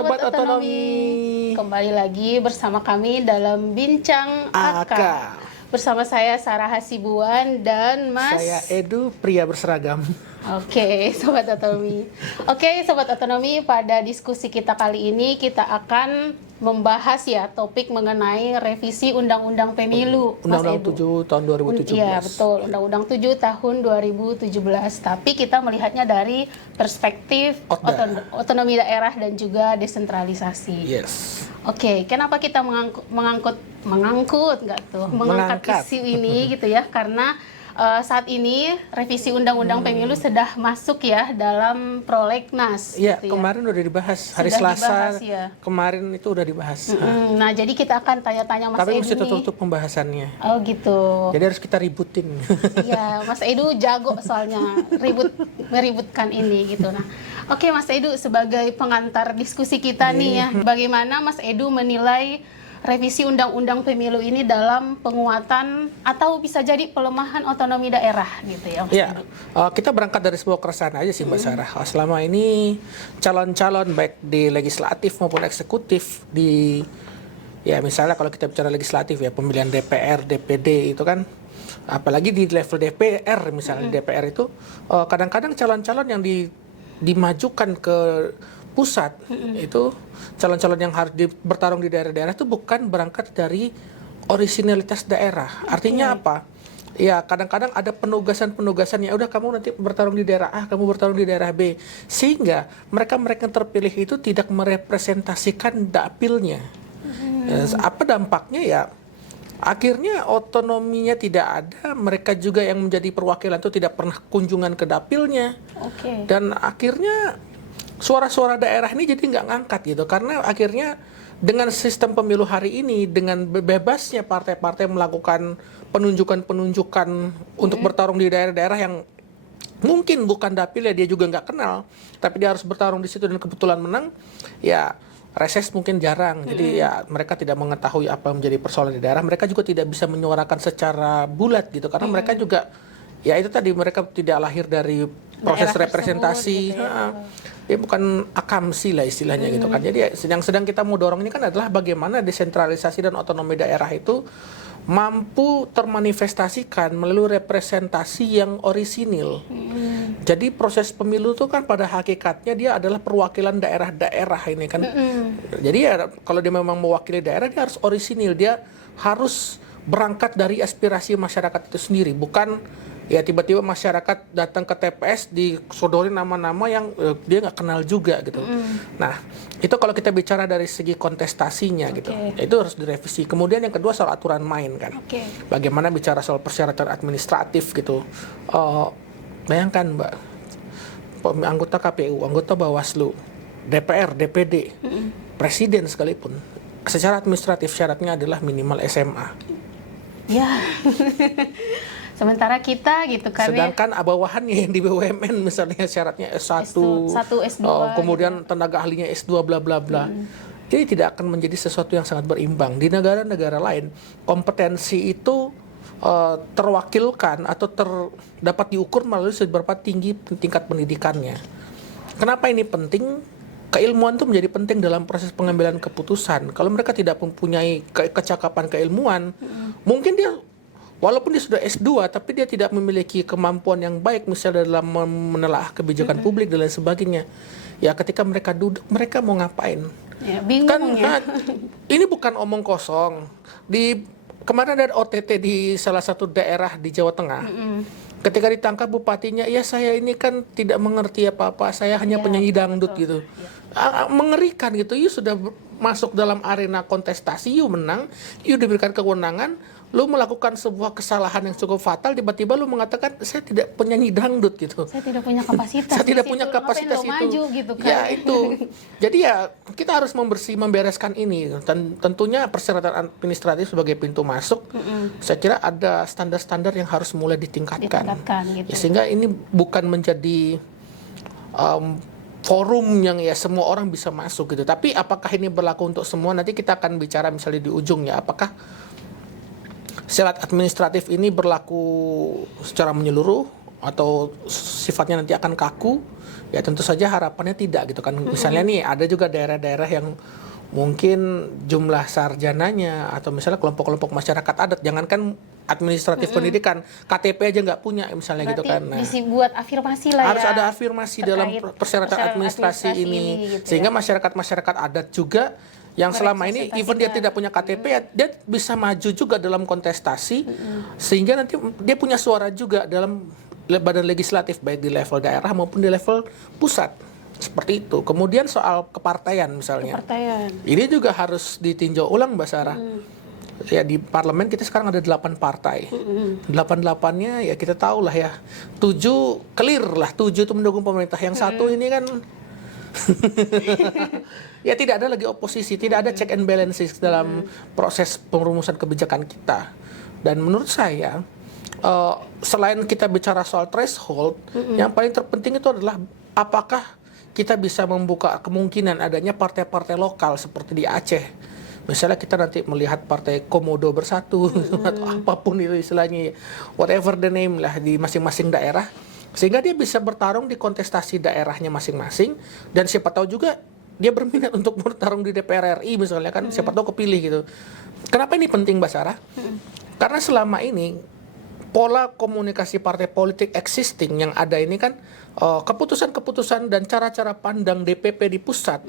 Sobat Otonomi. Kembali lagi bersama kami dalam Bincang AK. Bersama saya Sarah Hasibuan dan Mas... Saya Edu, pria berseragam. Oke, Sobat Otonomi. Oke, Sobat Otonomi, pada diskusi kita kali ini kita akan membahas ya topik mengenai revisi Undang-Undang Pemilu. Undang-Undang 7 tahun 2017. Iya, betul. Undang-Undang 7 tahun 2017. Tapi kita melihatnya dari perspektif otonomi daerah dan juga desentralisasi. Yes. Oke, kenapa kita mengangkat isu ini gitu ya? Karena saat ini revisi Undang-Undang Pemilu sudah masuk ya dalam prolegnas. Iya, gitu ya. Kemarin udah dibahas hari Selasa. Ya. Kemarin itu udah dibahas. Nah, jadi kita akan tanya-tanya Mas Edu. Tapi mesti tertutup pembahasannya. Oh gitu. Jadi harus kita ributin. Iya, Mas Edu jago soalnya meributkan ini gitu. Nah, oke Mas Edu, sebagai pengantar diskusi kita nih ya, bagaimana Mas Edu menilai revisi Undang-Undang Pemilu ini dalam penguatan atau bisa jadi pelemahan otonomi daerah gitu ya Mas Edu? Kita berangkat dari sebuah keresahan aja sih Mbak Sarah. Selama ini calon-calon baik di legislatif maupun eksekutif ya misalnya kalau kita bicara legislatif ya pemilihan DPR, DPD itu kan, apalagi di level DPR misalnya DPR itu kadang-kadang calon-calon yang dimajukan ke pusat itu calon-calon yang harus bertarung di daerah-daerah itu bukan berangkat dari orisinalitas daerah. Artinya apa? Ya kadang-kadang ada penugasan-penugasan ya udah kamu nanti bertarung di daerah A, kamu bertarung di daerah B, sehingga mereka yang terpilih itu tidak merepresentasikan dapilnya. Apa dampaknya ya? Akhirnya otonominya tidak ada, mereka juga yang menjadi perwakilan itu tidak pernah kunjungan ke dapilnya. Dan akhirnya suara-suara daerah ini jadi nggak ngangkat gitu, karena akhirnya dengan sistem pemilu hari ini, dengan bebasnya partai-partai melakukan penunjukan-penunjukan untuk bertarung di daerah-daerah yang mungkin bukan dapilnya, dia juga nggak kenal, tapi dia harus bertarung di situ dan kebetulan menang, ya reses mungkin jarang, jadi ya mereka tidak mengetahui apa menjadi persoalan di daerah, mereka juga tidak bisa menyuarakan secara bulat gitu, karena mereka juga ya itu tadi mereka tidak lahir dari proses representasi, gitu ya bukan akamsi lah istilahnya gitu kan. Jadi yang sedang kita mau dorong ini kan adalah bagaimana desentralisasi dan otonomi daerah itu mampu termanifestasikan melalui representasi yang orisinil. Jadi proses pemilu itu kan pada hakikatnya dia adalah perwakilan daerah-daerah ini kan. Jadi ya kalau dia memang mewakili daerah dia harus orisinil, dia harus berangkat dari aspirasi masyarakat itu sendiri, bukan ya tiba-tiba masyarakat datang ke TPS disodorin nama-nama yang dia nggak kenal juga gitu. Nah itu kalau kita bicara dari segi kontestasinya gitu, ya, itu harus direvisi. Kemudian yang kedua soal aturan main kan, bagaimana bicara soal persyaratan administratif gitu. Bayangkan Mbak, anggota KPU, anggota Bawaslu, DPR, DPD, presiden sekalipun, secara administratif syaratnya adalah minimal SMA. Ya. Sementara kita gitu kan. Sedangkan bawahannya yang di BUMN misalnya syaratnya S1, S2 kemudian gitu. tenaga ahlinya S2 bla bla bla. Jadi tidak akan menjadi sesuatu yang sangat berimbang. Di negara-negara lain kompetensi itu terwakilkan atau dapat diukur melalui seberapa tinggi tingkat pendidikannya. Kenapa ini penting? Keilmuan itu menjadi penting dalam proses pengambilan keputusan. Kalau mereka tidak mempunyai kecakapan keilmuan, mungkin dia walaupun dia sudah S2 tapi dia tidak memiliki kemampuan yang baik misalnya dalam menelaah kebijakan publik dan lain sebagainya. Ya ketika mereka duduk, mereka mau ngapain? Ya, bingung kan, ya. Ini bukan omong kosong. Kemarin ada OTT di salah satu daerah di Jawa Tengah. Ketika ditangkap bupatinya, ya saya ini kan tidak mengerti apa-apa, saya hanya penyanyi dangdut gitu. Mengerikan gitu. You sudah masuk dalam arena kontestasi, you menang, you diberikan kewenangan, lu melakukan sebuah kesalahan yang cukup fatal, tiba-tiba lu mengatakan saya tidak penyanyi dangdut gitu. Saya tidak punya kapasitas. Saya tidak punya kapasitas itu. Maju, gitu kan. Ya itu. Jadi ya kita harus membereskan ini. Dan tentunya persyaratan administratif sebagai pintu masuk. Saya kira ada standar-standar yang harus mulai ditingkatkan. Gitu. Ya, sehingga ini bukan menjadi forum yang ya semua orang bisa masuk gitu. Tapi apakah ini berlaku untuk semua? Nanti kita akan bicara misalnya di ujung ya. Apakah syarat administratif ini berlaku secara menyeluruh atau sifatnya nanti akan kaku, Ya tentu saja harapannya tidak gitu kan. Misalnya nih ada juga daerah-daerah yang mungkin jumlah sarjananya atau misalnya kelompok-kelompok masyarakat adat, jangankan administratif pendidikan, KTP aja nggak punya misalnya gitu kan. Nah, buat afirmasi lah harus ya. ada afirmasi dalam persyaratan administrasi ini, gitu sehingga ya. masyarakat adat juga yang selama ini even dia tidak punya KTP ya, dia bisa maju juga dalam kontestasi, sehingga nanti dia punya suara juga dalam badan legislatif baik di level daerah maupun di level pusat. Seperti itu. Kemudian soal kepartaian misalnya. Kepartaian. Ini juga harus ditinjau ulang Mbak Sarah. Ya di parlemen kita sekarang ada 8 partai. 8-8-nya ya kita tahu lah ya. 7 clear lah, 7 itu mendukung pemerintah. Yang satu ini kan ya tidak ada lagi oposisi, tidak ada check and balances dalam proses perumusan kebijakan kita. Dan menurut saya selain kita bicara soal threshold, yang paling terpenting itu adalah apakah kita bisa membuka kemungkinan adanya partai-partai lokal seperti di Aceh. Misalnya kita nanti melihat partai Komodo Bersatu atau apapun itu istilahnya, whatever the name lah di masing-masing daerah, sehingga dia bisa bertarung di kontestasi daerahnya masing-masing, dan siapa tahu juga dia berminat untuk bertarung di DPR RI misalnya kan, siapa tahu kepilih gitu. Kenapa ini penting Mbak Sarah? Karena selama ini pola komunikasi partai politik existing yang ada ini kan keputusan-keputusan dan cara-cara pandang DPP di pusat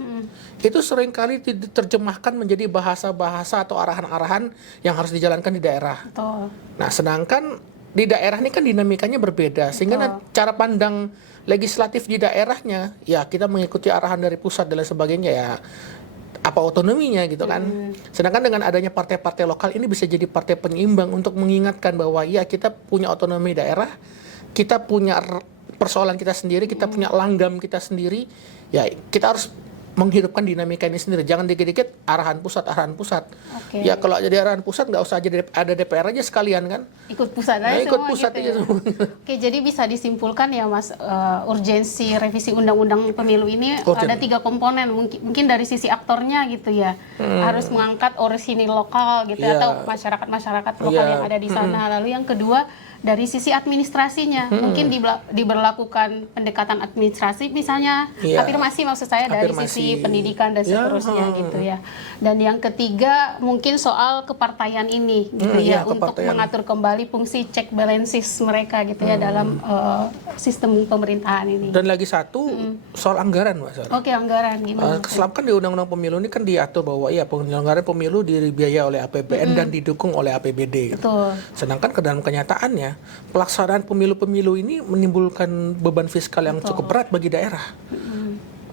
itu seringkali diterjemahkan menjadi bahasa-bahasa atau arahan-arahan yang harus dijalankan di daerah. Betul. Nah, sedangkan di daerah ini kan dinamikanya berbeda, sehingga cara pandang legislatif di daerahnya ya kita mengikuti arahan dari pusat dan lain sebagainya ya. Apa otonominya gitu kan. Sedangkan dengan adanya partai-partai lokal ini bisa jadi partai penyeimbang untuk mengingatkan bahwa ya kita punya otonomi daerah, kita punya persoalan kita sendiri, kita punya langgam kita sendiri, ya kita harus menghidupkan dinamika ini sendiri. Jangan dikit-dikit arahan pusat. Oke. Ya kalau jadi arahan pusat nggak usah aja ada DPR aja sekalian kan. Ikut pusat aja Nah, ikut semua pusat gitu aja ya. semua. Oke, jadi bisa disimpulkan ya Mas, urgensi revisi undang-undang pemilu ini ada 3 komponen. Mungkin dari sisi aktornya gitu ya, harus mengangkat orisinil lokal gitu Iya. atau masyarakat lokal yang ada di sana. Lalu yang kedua dari sisi administrasinya, mungkin diberlakukan pendekatan administrasi, misalnya Iya. afirmasi maksud saya dari sisi pendidikan dan seterusnya gitu ya. Dan yang ketiga mungkin soal kepartaian ini gitu ya, untuk kepartaian. mengatur kembali fungsi check balances mereka gitu ya dalam sistem pemerintahan ini. Dan lagi satu soal anggaran Mbak Sarah. Oke, anggaran gimana? Selama kan di Undang-Undang Pemilu ini kan diatur bahwa ya penyelenggaraan pemilu dibiayai oleh APBN dan didukung oleh APBD. Gitu. Betul. Sedangkan ke dalam kenyataannya pelaksanaan pemilu-pemilu ini menimbulkan beban fiskal yang cukup berat bagi daerah.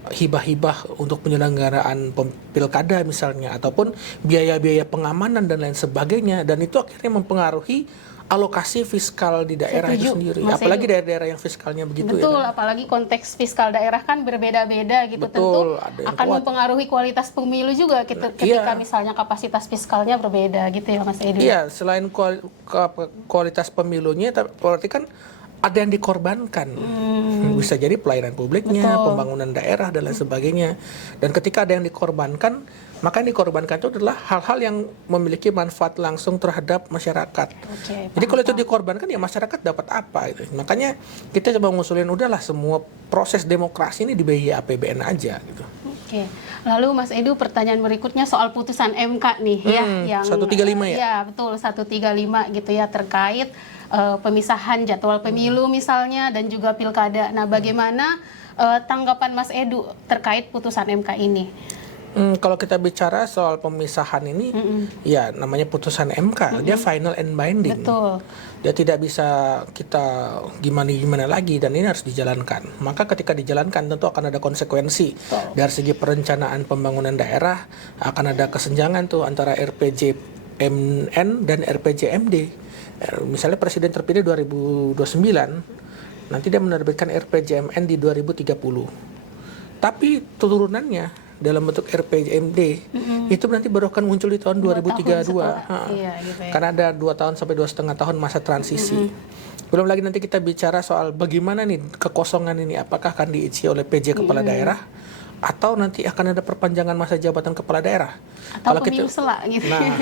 Hibah-hibah untuk penyelenggaraan pilkada misalnya, ataupun biaya-biaya pengamanan dan lain sebagainya, dan itu akhirnya mempengaruhi alokasi fiskal di daerah itu sendiri. Mas Apalagi Edu. daerah-daerah yang fiskalnya begitu Betul, ya. apalagi konteks fiskal daerah kan berbeda-beda gitu. Betul, Tentu ada yang akan kuat. mempengaruhi kualitas pemilu juga ketika misalnya kapasitas fiskalnya berbeda gitu ya Mas Edu. Iya, selain kualitas pemilunya, berarti kan ada yang dikorbankan. Bisa jadi pelayanan publiknya, pembangunan daerah dan lain sebagainya. Dan ketika ada yang dikorbankan, maka yang dikorbankan itu adalah hal-hal yang memiliki manfaat langsung terhadap masyarakat. Oke, Jadi kalau itu dikorbankan ya masyarakat dapat apa gitu. Makanya kita coba ngusulin udahlah semua proses demokrasi ini dibiayai APBN aja gitu. Oke, lalu Mas Edu, pertanyaan berikutnya soal putusan MK nih ya, yang 135 ya? Ya betul, 135 gitu ya, terkait pemisahan jadwal pemilu misalnya dan juga pilkada. Nah, bagaimana tanggapan Mas Edu terkait putusan MK ini? Kalau kita bicara soal pemisahan ini, ya namanya putusan MK, dia final and binding. Betul. Dia tidak bisa kita gimana lagi, dan ini harus dijalankan. Maka ketika dijalankan tentu akan ada konsekuensi. Dari segi perencanaan pembangunan daerah, akan ada kesenjangan tuh antara RPJMN dan RPJMD. Misalnya presiden terpilih 2029, nanti dia menerbitkan RPJMN di 2030. Tapi turunannya dalam bentuk RPJMD itu nanti baru akan muncul di tahun 2032. Iya, gitu ya. Karena ada 2 tahun sampai 2,5 tahun masa transisi. Belum lagi nanti kita bicara soal bagaimana nih kekosongan ini, apakah akan diisi oleh PJ kepala daerah, atau nanti akan ada perpanjangan masa jabatan kepala daerah. Atau pemilu selak gitu. Nah,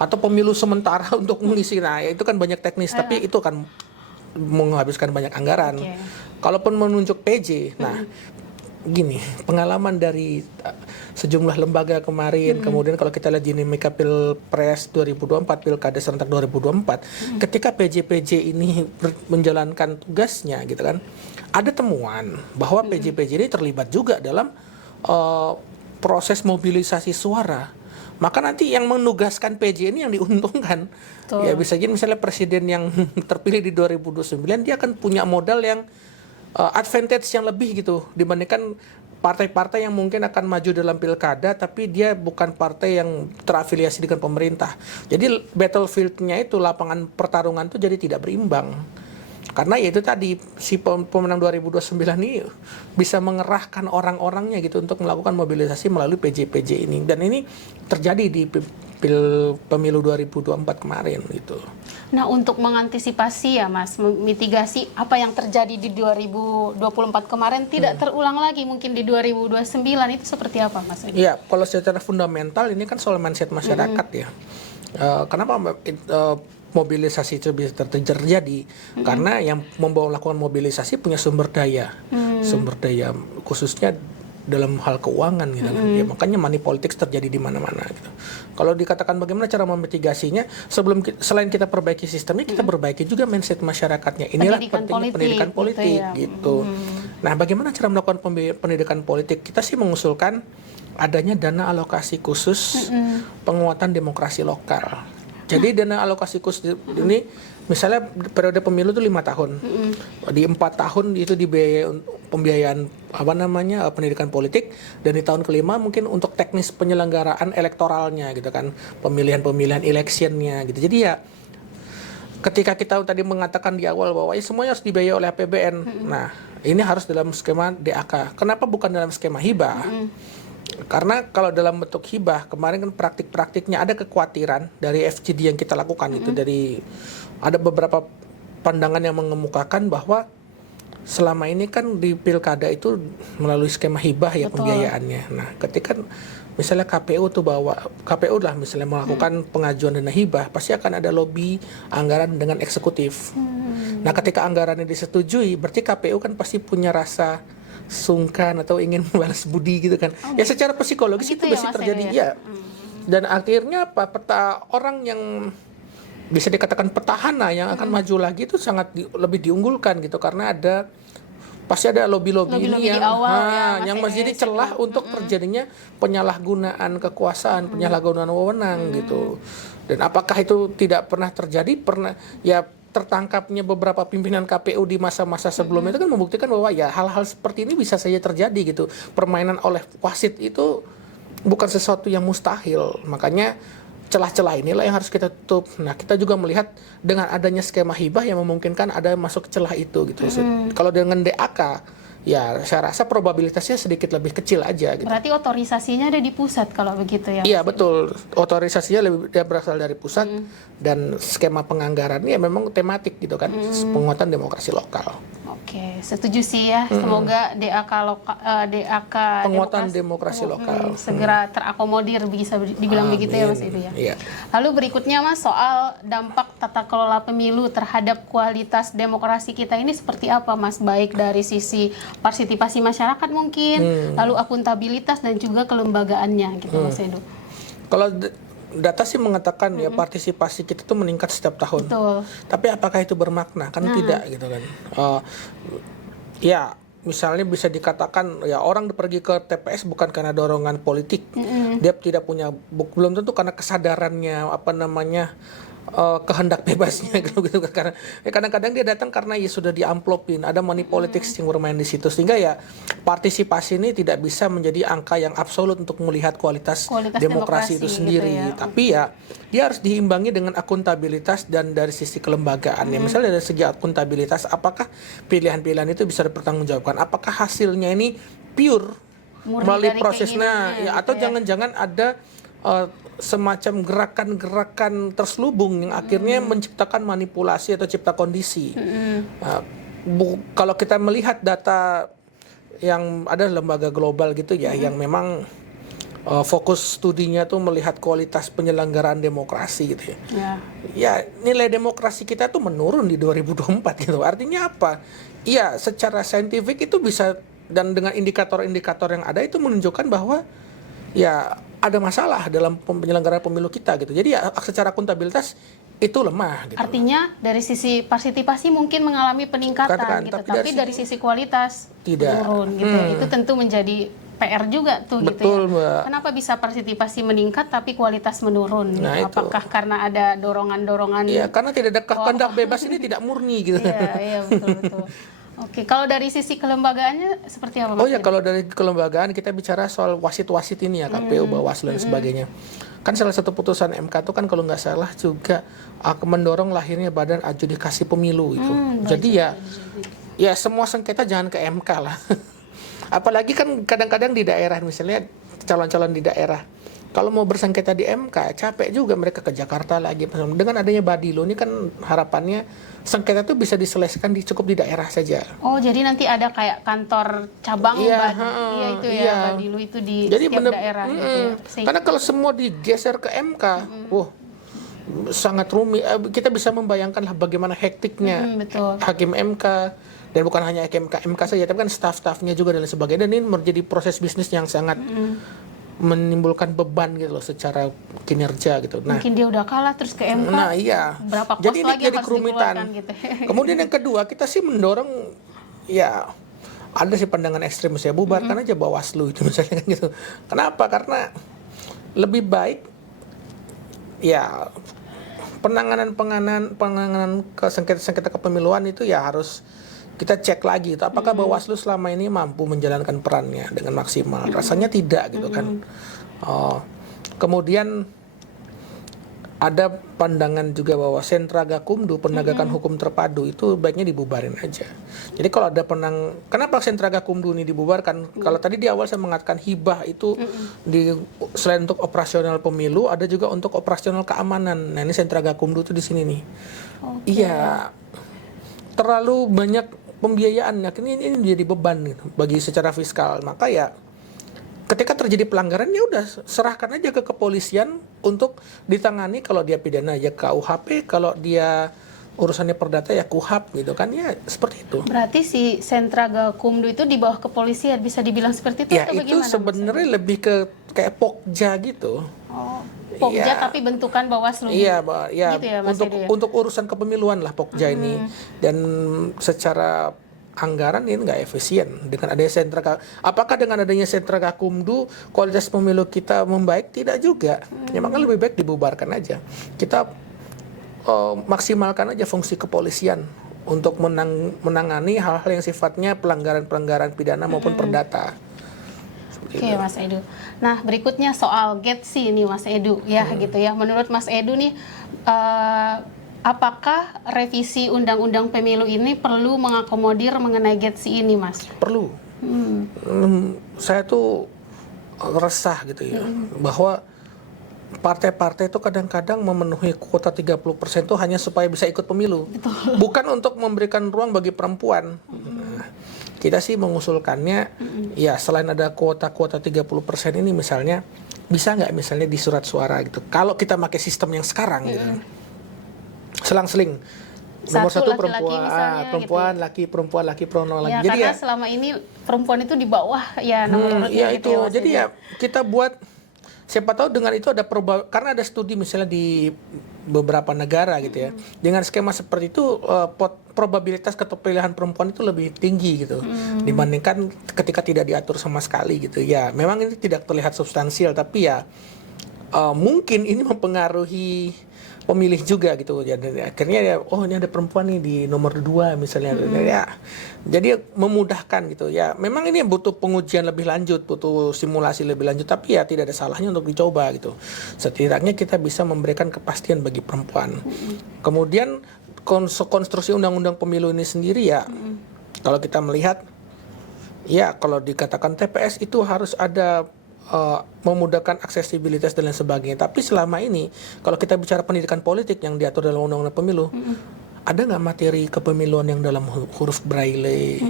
atau pemilu sementara untuk mengisi. Nah, itu kan banyak teknis, tapi itu akan menghabiskan banyak anggaran. kalaupun menunjuk PJ, nah gini, pengalaman dari sejumlah lembaga kemarin, kemudian kalau kita lihat dinamika Pilpres 2024, Pilkada serentak 2024, ketika PJ-PJ ini menjalankan tugasnya gitu kan, ada temuan bahwa PJ-PJ ini terlibat juga dalam proses mobilisasi suara. Maka nanti yang menugaskan PJ ini yang diuntungkan. Betul. Ya bisa jadi misalnya presiden yang terpilih di 2029 dia akan punya modal yang advantage yang lebih gitu dibandingkan partai-partai yang mungkin akan maju dalam pilkada tapi dia bukan partai yang terafiliasi dengan pemerintah. Jadi battlefield-nya itu, lapangan pertarungan itu jadi tidak berimbang. Karena ya itu tadi si pemenang 2029 ini bisa mengerahkan orang-orangnya gitu untuk melakukan mobilisasi melalui PJ-PJ ini, dan ini terjadi di pemilu 2024 kemarin gitu. Nah, untuk mengantisipasi ya Mas, mitigasi apa yang terjadi di 2024 kemarin tidak terulang lagi mungkin di 2029 itu seperti apa Mas? Iya, kalau secara fundamental ini kan soal mindset masyarakat ya. Kenapa mobilisasi itu bisa terjadi? Karena yang membawa melakukan mobilisasi punya sumber daya khususnya dalam hal keuangan gitu kan. Ya, makanya money politics terjadi di mana-mana gitu. Kalau dikatakan bagaimana cara memitigasinya, selain kita perbaiki sistemnya, kita perbaiki juga mindset masyarakatnya. Inilah pentingnya pendidikan politik gitu. Nah, bagaimana cara melakukan pendidikan politik? Kita sih mengusulkan adanya dana alokasi khusus penguatan demokrasi lokal. Jadi dana alokasi khusus ini misalnya periode pemilu itu 5 tahun. Di 4 tahun itu dibiayai pembiayaan pendidikan politik, dan di tahun kelima mungkin untuk teknis penyelenggaraan elektoralnya gitu kan, pemilihan electionnya gitu. Jadi ya ketika kita tadi mengatakan di awal bahwa semuanya harus dibiayai oleh APBN. Nah, ini harus dalam skema DAK. Kenapa bukan dalam skema hibah? Karena kalau dalam bentuk hibah, kemarin kan praktik-praktiknya ada kekhawatiran dari FGD yang kita lakukan itu, dari ada beberapa pandangan yang mengemukakan bahwa selama ini kan di pilkada itu melalui skema hibah ya. Betul. Pembiayaannya. Nah, ketika misalnya KPU lah misalnya melakukan pengajuan dana hibah, pasti akan ada lobby anggaran dengan eksekutif. Nah, ketika anggarannya disetujui, berarti KPU kan pasti punya rasa sungkan atau ingin membalas budi gitu kan. Ya secara psikologis itu pasti terjadi ya. Dan akhirnya peta orang yang bisa dikatakan petahana yang akan maju lagi itu sangat lebih diunggulkan gitu, karena pasti ada lobby-lobby ini yang menjadi celah untuk terjadinya penyalahgunaan kekuasaan, penyalahgunaan wewenang gitu. Dan apakah itu tidak pernah terjadi? Pernah ya. Tertangkapnya beberapa pimpinan KPU di masa-masa sebelumnya itu kan membuktikan bahwa ya hal-hal seperti ini bisa saja terjadi gitu. Permainan oleh wasit itu bukan sesuatu yang mustahil. Makanya celah-celah inilah yang harus kita tutup. Nah, kita juga melihat dengan adanya skema hibah yang memungkinkan ada masuk celah itu gitu. Kalau dengan DAK ya saya rasa probabilitasnya sedikit lebih kecil aja gitu. Berarti otorisasinya ada di pusat kalau begitu ya? Iya betul, otorisasinya dia berasal dari pusat, dan skema penganggarannya memang tematik gitu kan, penguatan demokrasi lokal. Oke, setuju sih ya. Semoga DAK penguatan demokrasi lokal segera terakomodir, bisa dibilang begitu ya Mas Edu ya. Iya. Lalu berikutnya Mas, soal dampak tata kelola pemilu terhadap kualitas demokrasi kita ini seperti apa Mas? Baik dari sisi partisipasi masyarakat mungkin, lalu akuntabilitas dan juga kelembagaannya gitu Mas Edu. Kalau data sih mengatakan ya partisipasi kita tuh meningkat setiap tahun. Betul. Tapi apakah itu bermakna? Kan tidak gitu kan. Ya misalnya bisa dikatakan ya orang pergi ke TPS bukan karena dorongan politik. Dia tidak punya belum tentu karena kesadarannya kehendak bebasnya gitu karena kadang-kadang dia datang karena ya sudah diamplopin, ada money politics yang bermain di situ, sehingga ya partisipasi ini tidak bisa menjadi angka yang absolut untuk melihat kualitas demokrasi itu sendiri gitu ya. Tapi ya dia harus diimbangi dengan akuntabilitas dan dari sisi kelembagaan ya. Misalnya dari segi akuntabilitas, apakah pilihan-pilihan itu bisa dipertanggungjawabkan, apakah hasilnya ini pure melalui prosesnya ya, atau jangan-jangan ada semacam gerakan-gerakan terselubung yang akhirnya menciptakan manipulasi atau cipta kondisi. Kalau kita melihat data yang ada lembaga global gitu ya, yang memang fokus studinya tuh melihat kualitas penyelenggaraan demokrasi gitu ya. Ya. Ya, nilai demokrasi kita tuh menurun di 2024 gitu. Artinya apa? Iya, secara saintifik itu bisa, dan dengan indikator-indikator yang ada itu menunjukkan bahwa ya ada masalah dalam penyelenggaraan pemilu kita gitu. Jadi ya secara akuntabilitas itu lemah gitu. Artinya dari sisi partisipasi mungkin mengalami peningkatan gitu, tapi dari sisi kualitas tidak turun gitu. Itu tentu menjadi PR juga tuh gitu Betul, ya. Mbak. Kenapa bisa partisipasi meningkat tapi kualitas menurun? Gitu? Nah, itu. Apakah karena ada dorongan-dorongan? Iya, karena tidak ada kehendak bebas ini tidak murni gitu. Iya, betul. Oke, kalau dari sisi kelembagaannya seperti apa, Mas? Oh ya, kalau dari kelembagaan kita bicara soal wasit-wasit ini ya, KPU, Bawaslu dan sebagainya. Kan salah satu putusan MK itu kan kalau nggak salah juga mendorong lahirnya Badan Adjudikasi Pemilu itu. Jadi ya semua sengketa jangan ke MK lah. Apalagi kan kadang-kadang di daerah, misalnya calon-calon di daerah, kalau mau bersengketa di MK capek juga mereka ke Jakarta lagi. Dengan adanya Badilo ini kan harapannya sengketa itu bisa diselesaikan cukup di daerah saja. Oh, jadi nanti ada kayak kantor cabang Badilo itu di jadi setiap daerah gitu ya. Karena kalau semua digeser ke MK, sangat rumit. Kita bisa membayangkan lah bagaimana hektiknya betul. hakim MK, dan bukan hanya MK saja, tapi kan staf-stafnya juga dan lain sebagainya. Dan ini menjadi proses bisnis yang sangat menimbulkan beban gitu loh secara kinerja gitu. Nah, mungkin dia udah kalah terus ke MK. Nah, iya. Berapa kos jadi ini lagi jadi harus kerumitan. Gitu. Kemudian yang kedua, kita sih mendorong ya ada sih pandangan ekstremis ya, bubarkan aja Bawaslu itu misalnya kan gitu. Kenapa? Karena lebih baik ya penanganan sengketa kepemiluan itu ya harus kita cek lagi itu apakah Bawaslu selama ini mampu menjalankan perannya dengan maksimal. Rasanya tidak gitu kan. Kemudian ada pandangan juga bahwa sentra gakumdu, penegakan hukum terpadu, itu baiknya dibubarin aja. Jadi kalau ada kenapa sentra gakumdu ini dibubarkan? Kalau tadi di awal saya mengatakan hibah itu selain untuk operasional pemilu, ada juga untuk operasional keamanan. Nah, ini sentra gakumdu itu di sini nih. Iya, terlalu banyak pembiayaan. Ini menjadi beban gitu, bagi secara fiskal. Maka ya ketika terjadi pelanggaran ya udah serahkan aja ke kepolisian untuk ditangani. Kalau dia pidana ya KUHP, kalau dia urusannya perdata ya KUHAP gitu kan, ya seperti itu. Berarti si sentra gakumdu itu di bawah kepolisian, bisa dibilang seperti itu ya, atau bagaimana? Ya itu sebenarnya lebih ke kayak Pokja gitu. Pokja ya, tapi bentukan Bawaslu. Iya, gitu ya, Mas Edu, ya? Untuk urusan kepemiluan lah Pokja ini. Dan secara anggaran ini nggak efisien dengan adanya sentra. Apakah dengan adanya sentra gakumdu kualitas pemilu kita membaik? Tidak juga. Ya maka lebih baik dibubarkan aja. Kita maksimalkan aja fungsi kepolisian untuk menangani hal-hal yang sifatnya pelanggaran pidana maupun perdata. Oke, Mas Edu. Nah, berikutnya soal GETSI nih, Mas Edu, ya gitu ya. Menurut Mas Edu nih, apakah revisi Undang-Undang Pemilu ini perlu mengakomodir mengenai GETSI ini, Mas? Perlu. Saya tuh resah gitu ya, bahwa partai-partai itu kadang-kadang memenuhi kuota 30% itu hanya supaya bisa ikut pemilu. Betul. Bukan untuk memberikan ruang bagi perempuan. Kita sih mengusulkannya, ya selain ada kuota-kuota 30% ini misalnya, bisa nggak misalnya di surat suara gitu. Kalau kita pakai sistem yang sekarang gitu. Selang-seling. Nomor satu perempuan, laki, perempuan, laki, perempuan, laki. Jadi karena selama ini perempuan itu di bawah ya nomor ya gitu. Jadi ya kita buat, siapa tahu dengan itu ada karena ada studi misalnya di beberapa negara gitu ya. Dengan skema seperti itu probabilitas keterpilihan perempuan itu lebih tinggi gitu dibandingkan ketika tidak diatur sama sekali gitu. Ya, memang ini tidak terlihat substansial tapi ya mungkin ini mempengaruhi pemilih juga gitu. Jadi akhirnya ya, oh ini ada perempuan nih di nomor 2 misalnya. Ya, jadi memudahkan gitu. Ya, memang ini butuh pengujian lebih lanjut, butuh simulasi lebih lanjut, tapi ya tidak ada salahnya untuk dicoba gitu. Setidaknya kita bisa memberikan kepastian bagi perempuan. Kemudian konstruksi undang-undang pemilu ini sendiri ya, kalau kita melihat ya kalau dikatakan TPS itu harus ada memudahkan aksesibilitas dan lain sebagainya. Tapi selama ini kalau kita bicara pendidikan politik yang diatur dalam undang-undang pemilu, ada nggak materi kepemiluan yang dalam huruf braille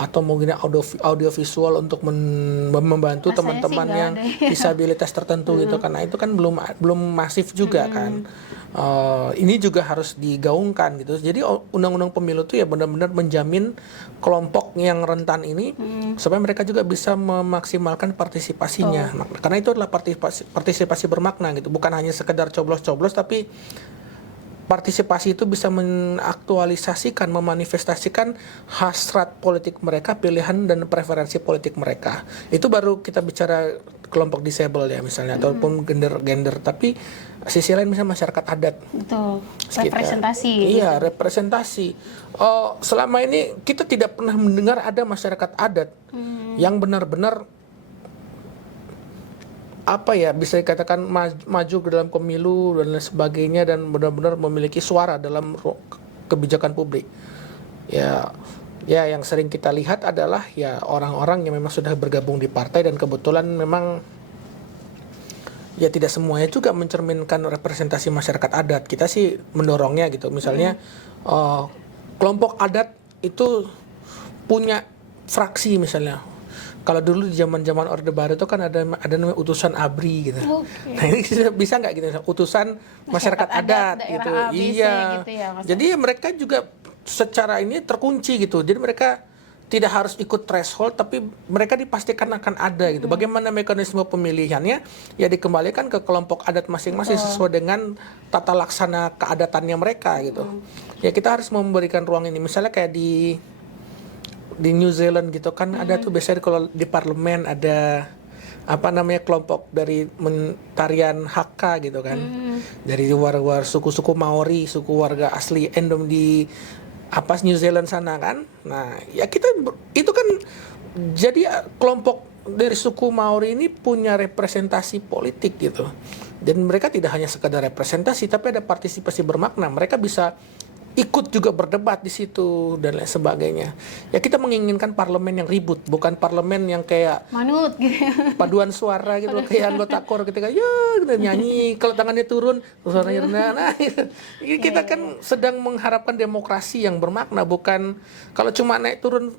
atau mungkin audio visual untuk membantu Rasanya teman-teman sih nggak yang ada ya. disabilitas tertentu gitu, karena itu kan belum masif juga kan. Ini juga harus digaungkan gitu. Jadi undang-undang pemilu itu ya benar-benar menjamin kelompok yang rentan ini supaya mereka juga bisa memaksimalkan partisipasinya. Karena itu adalah partisipasi bermakna gitu, bukan hanya sekedar coblos-coblos, tapi partisipasi itu bisa mengaktualisasikan, memanifestasikan hasrat politik mereka, pilihan dan preferensi politik mereka. Itu baru kita bicara kelompok disable ya misalnya, ataupun gender. Tapi sisi lain misalnya masyarakat adat. Betul. Sekitar. Representasi. Iya, representasi. Selama ini kita tidak pernah mendengar ada masyarakat adat yang benar-benar bisa dikatakan maju ke dalam pemilu dan lain sebagainya, dan benar-benar memiliki suara dalam kebijakan publik. Ya yang sering kita lihat adalah ya orang-orang yang memang sudah bergabung di partai, dan kebetulan memang ya tidak semuanya juga mencerminkan representasi masyarakat adat. Kita sih mendorongnya gitu. Misalnya kelompok adat itu punya fraksi misalnya. Kalau dulu di zaman-zaman Orde Baru itu kan ada namanya utusan ABRI gitu. Okay. Nah ini bisa nggak gitu, utusan masyarakat adat gitu. ABC, Iya. gitu ya, Jadi mereka juga secara ini terkunci gitu. Jadi mereka tidak harus ikut threshold, tapi mereka dipastikan akan ada gitu. Bagaimana mekanisme pemilihannya? Ya dikembalikan ke kelompok adat masing-masing sesuai dengan tata laksana keadatannya mereka gitu. Ya kita harus memberikan ruang ini. Misalnya kayak di New Zealand gitu kan, ada tuh biasanya kalau di parlemen ada kelompok dari tarian Hakka gitu kan, dari warga suku-suku Maori, suku warga asli endem di New Zealand sana kan. Nah ya itu kan jadi kelompok dari suku Maori ini punya representasi politik gitu, dan mereka tidak hanya sekedar representasi tapi ada partisipasi bermakna. Mereka bisa ikut juga berdebat di situ dan lain sebagainya. Ya kita menginginkan parlemen yang ribut, bukan parlemen yang kayak manut gitu. Paduan suara gitu, kayak anggota kor ketika kita nyanyi, kalau tangannya turun suaranya rendah. Nah, kita kan sedang mengharapkan demokrasi yang bermakna, bukan kalau cuma naik turun,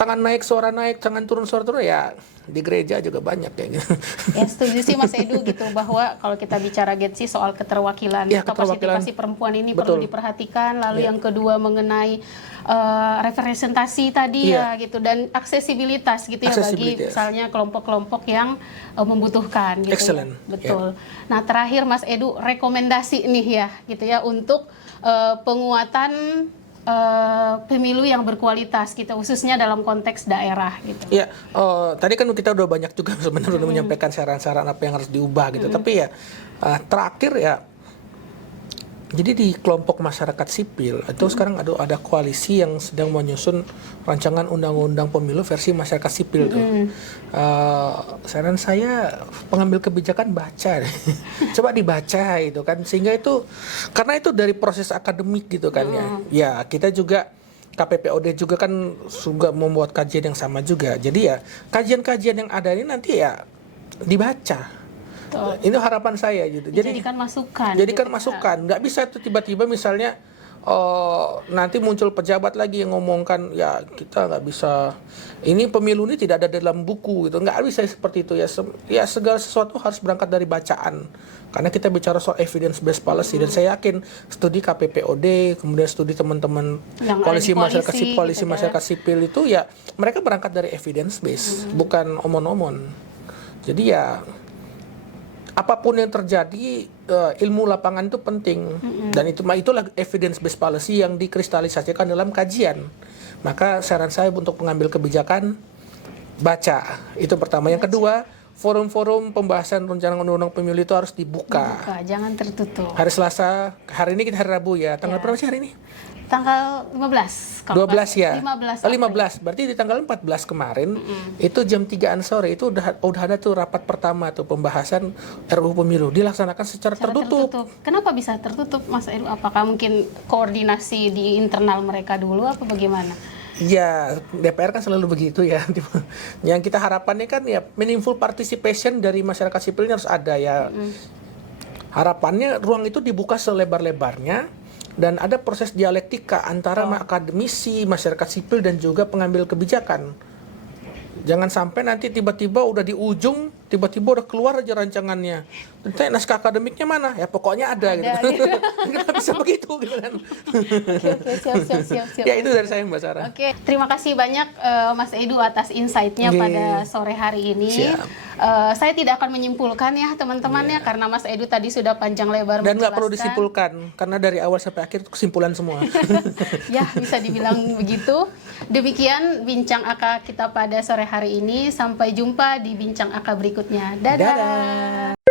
tangan naik suara naik, tangan turun suara turun. Ya di gereja juga banyak kayak gitu. Ya setuju sih Mas Edu gitu, bahwa kalau kita bicara Getsi soal keterwakilan, partisipasi perempuan ini perlu diperhatikan. Lalu yang kedua mengenai representasi tadi ya gitu, dan aksesibilitas gitu ya bagi misalnya kelompok-kelompok yang membutuhkan gitu. Excellent. Ya. Betul. Nah terakhir Mas Edu, rekomendasi nih ya gitu ya untuk penguatan pemilu yang berkualitas gitu, khususnya dalam konteks daerah gitu. Ya, tadi kan kita udah banyak juga sebenarnya udah menyampaikan saran-saran apa yang harus diubah gitu. Tapi ya terakhir ya, jadi di kelompok masyarakat sipil itu sekarang ada koalisi yang sedang menyusun rancangan undang-undang pemilu versi masyarakat sipil tuh. Saran saya pengambil kebijakan baca deh. Coba dibaca itu kan, sehingga itu karena itu dari proses akademik gitu kan ya. Ya kita juga KPPOD juga kan juga membuat kajian yang sama juga. Jadi ya kajian-kajian yang ada ini nanti ya dibaca. Itu harapan saya gitu. Jadikan masukan. Jadikan masukan. Nggak bisa tuh tiba-tiba misalnya nanti muncul pejabat lagi yang ngomongkan ya kita nggak bisa, ini pemilu ini tidak ada dalam buku gitu. Nggak bisa seperti itu ya. Ya segala sesuatu harus berangkat dari bacaan. Karena kita bicara soal evidence based policy, dan saya yakin studi KPPOD, kemudian studi teman-teman koalisi masyarakat sipil itu ya mereka berangkat dari evidence based, bukan omon-omon. Jadi ya apapun yang terjadi, ilmu lapangan itu penting, dan itulah evidence based policy yang dikristalisasikan dalam kajian. Maka saran saya untuk pengambil kebijakan, baca, itu pertama. Yang kedua, forum-forum pembahasan rencana undang-undang pemilu itu harus dibuka. Jangan tertutup. Hari Selasa, hari ini kita hari Rabu ya, tanggal berapa sih hari ini? Tanggal 15. 12 ya. 15. Berarti di tanggal 14 kemarin itu jam 3-an sore itu udah ada tuh rapat pertama tuh pembahasan RUU Pemilu, dilaksanakan secara tertutup. Kenapa bisa tertutup Mas Edu? Apakah mungkin koordinasi di internal mereka dulu apa bagaimana? Ya, DPR kan selalu begitu ya. Yang kita harapannya kan ya meaningful participation dari masyarakat sipilnya harus ada ya. Harapannya ruang itu dibuka selebar-lebarnya dan ada proses dialektika antara akademisi, masyarakat sipil dan juga pengambil kebijakan. Jangan sampai nanti tiba-tiba udah di ujung, tiba-tiba udah keluar aja rancangannya. Entah naskah akademiknya mana? Ya pokoknya ada gitu. Nggak bisa begitu gitu kan. Oke, siap. Ya itu dari saya Mbak Sarah. Oke, terima kasih banyak Mas Edu atas insight-nya Oke. pada sore hari ini. Siap. Saya tidak akan menyimpulkan ya teman-teman ya, karena Mas Edu tadi sudah panjang lebar Dan nggak perlu menjelaskan. disimpulkan, karena dari awal sampai akhir itu kesimpulan semua. Ya, bisa dibilang begitu. Demikian bincang AK kita pada sore hari ini. Sampai jumpa di bincang AK berikutnya. Dadah. Dadah.